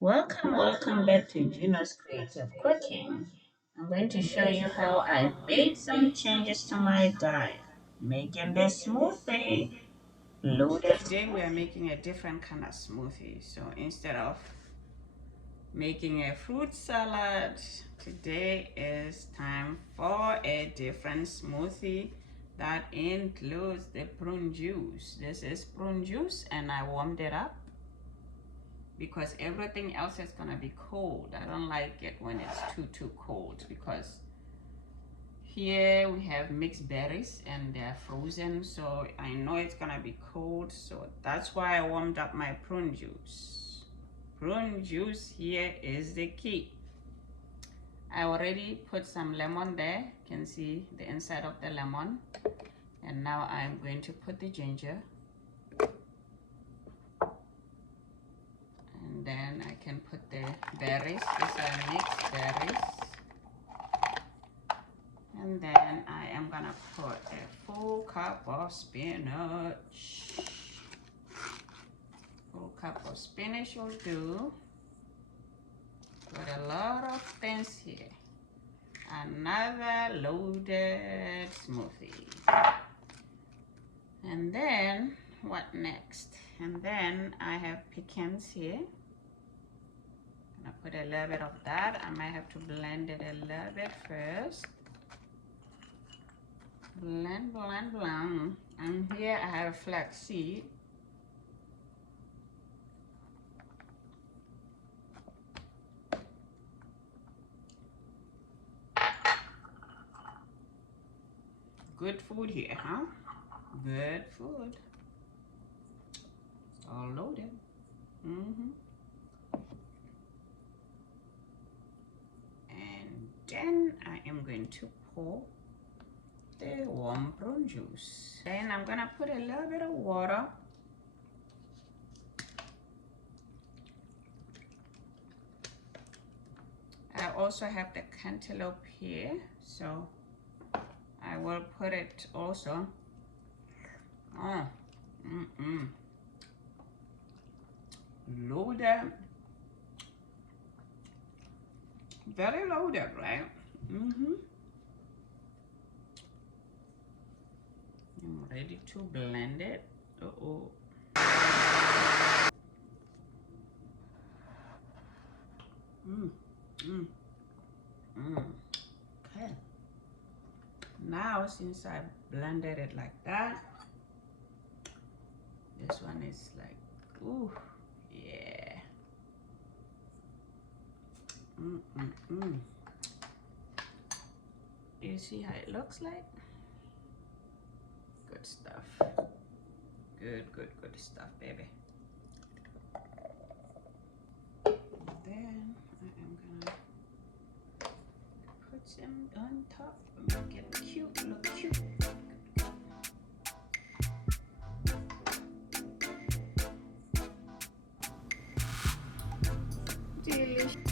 Welcome back to Gino's Creative Cooking. I'm going to show you how I made some changes to my diet, making this smoothie. Loaded. Today we are making a different kind of smoothie. So instead of making a fruit salad, today is time for a different smoothie that includes the prune juice. This is prune juice and I warmed it up because everything else is gonna be cold. I don't like it when it's too cold because here we have mixed berries and they're frozen, so I know it's gonna be cold, so that's why I warmed up my prune juice. Prune juice here is the key. I already put some lemon there. You can see the inside of the lemon. And now I'm going to put the ginger. And then I can put the berries. These are mixed berries. And then I am gonna put a full cup of spinach. Full cup of spinach will do. Got a lot of things here. Another loaded smoothie. And then what next? And then I have pecans here. I'm gonna put a little bit of that. I might have to blend it a little bit first. Blend. And here I have flax seed. Good food here, huh? Good food. It's all loaded. And then I am going to pour the warm prune juice. Then I'm gonna put a little bit of water. I also have the cantaloupe here, so I will put it also. Loaded. Very loaded, right? I'm ready to blend it. Okay. Now, since I blended it like that, this one is like, ooh, yeah. You see how it looks like? Good stuff. Good stuff, baby. Then I am gonna put some on top and make it cute, look cute. Delicious.